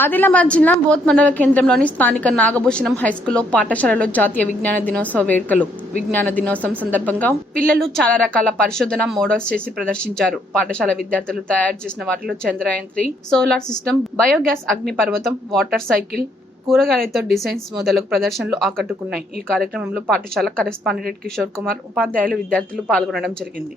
ఆదిలాబాద్ జిల్లా బోత్ మండల కేంద్రంలోని స్థానిక నాగభూషణం హైస్కూల్లో పాఠశాలలో జాతీయ విజ్ఞాన దినోత్సవ వేడుకలు. విజ్ఞాన దినోత్సవం సందర్భంగా పిల్లలు చాలా రకాల పరిశోధన మోడల్స్ చేసి ప్రదర్శించారు. పాఠశాల విద్యార్థులు తయారు చేసిన వాటిలో Chandrayaan three solar system biogas అగ్ని పర్వతం వాటర్ సైకిల్ కూరగాయలతో డిజైన్స్ మొదలగు ప్రదర్శనలు ఆకట్టుకున్నాయి. ఈ కార్యక్రమంలో పాఠశాల కరెస్పాండెంట్ కిషోర్ కుమార్ ఉపాధ్యాయులు విద్యార్థులు పాల్గొనడం జరిగింది.